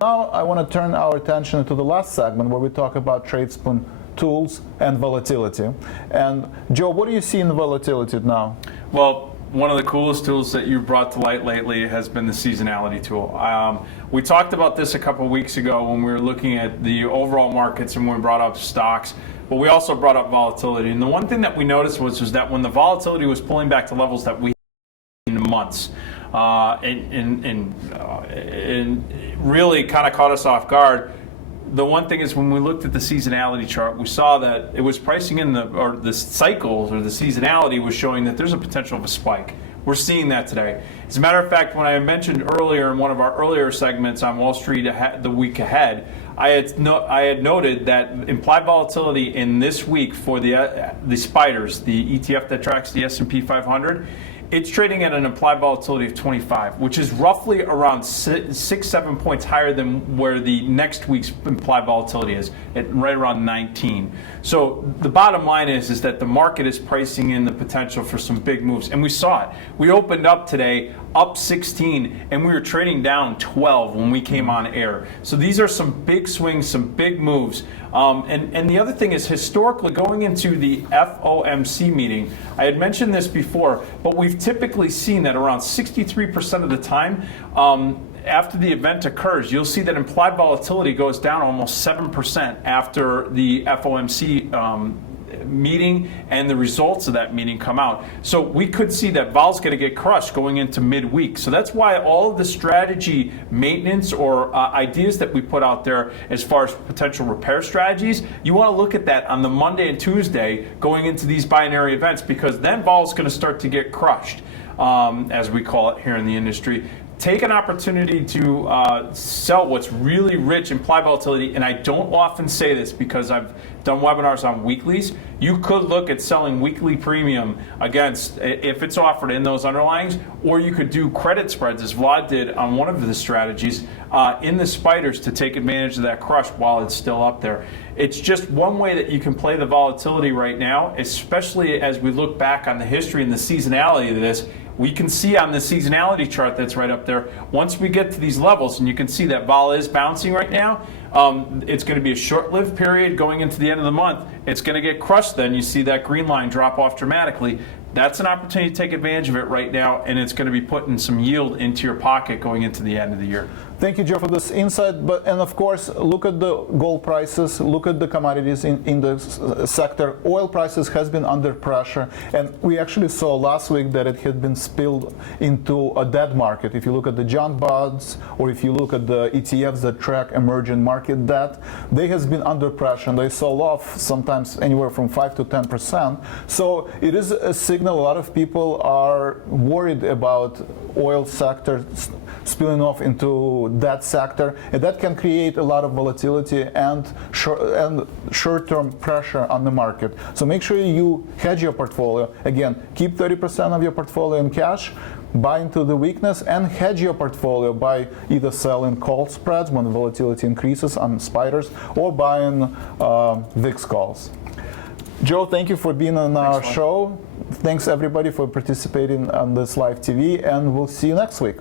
Now I want to turn our attention to the last segment where we talk about Tradespoon tools and volatility. And Joe, what do you see in volatility now? Well, one of the coolest tools that you've brought to light lately has been the seasonality tool. We talked about this a couple weeks ago when we were looking at the overall markets and when we brought up stocks, but we also brought up volatility. And the one thing that we noticed was that when the volatility was pulling back to levels that we had in months, and really kind of caught us off guard. The one thing is when we looked at the seasonality chart, we saw that it was pricing in the cycles or the seasonality was showing that there's a potential of a spike. We're seeing that today. As a matter of fact, when I mentioned earlier in one of our earlier segments on Wall Street the week ahead, I had noted that implied volatility in this week for the spiders, the ETF that tracks the S&P 500, it's trading at an implied volatility of 25, which is roughly around 6-7 points higher than where the next week's implied volatility is, at right around 19. So the bottom line is that the market is pricing in the potential for some big moves, and we saw it. We opened up today up 16, and we were trading down 12 when we came on air. So these are some big swings, some big moves. And the other thing is, historically, going into the FOMC meeting, I had mentioned this before, but we've typically seen that around 63% of the time, after the event occurs, you'll see that implied volatility goes down almost 7% after the FOMC meeting and the results of that meeting come out. So we could see that vol's going to get crushed going into midweek. So that's why all of the strategy maintenance or ideas that we put out there as far as potential repair strategies, you want to look at that on the Monday and Tuesday going into these binary events, because then vol's going to start to get crushed, as we call it here in the industry. Take an opportunity to sell what's really rich implied volatility, and I don't often say this because I've done webinars on weeklies. You could look at selling weekly premium against, if it's offered in those underlyings, or you could do credit spreads, as Vlad did on one of the strategies, in the spiders to take advantage of that crush while it's still up there. It's just one way that you can play the volatility right now, especially as we look back on the history and the seasonality of this. We can see on the seasonality chart that's right up there, once we get to these levels, and you can see that vol is bouncing right now, it's going to be a short-lived period going into the end of the month. It's going to get crushed then. You see that green line drop off dramatically. That's an opportunity to take advantage of it right now, and it's going to be putting some yield into your pocket going into the end of the year. Thank you, Joe, for this insight. And of course, look at the gold prices, look at the commodities in the sector. Oil prices has been under pressure, and we actually saw last week that it had been spilled into a debt market. If you look at the junk bonds, or if you look at the ETFs that track emerging market debt, they has been under pressure, and they sold off sometimes anywhere from 5 to 10%. So it is a signal. A lot of people are worried about oil sector spilling off into that sector, and that can create a lot of volatility and short-term pressure on the market. So make sure you hedge your portfolio. Again, keep 30% of your portfolio in cash, buy into the weakness, and hedge your portfolio by either selling call spreads when volatility increases on spiders, or buying VIX calls. Joe, thank you for being on our show. Thanks everybody for participating on this live TV, and we'll see you next week.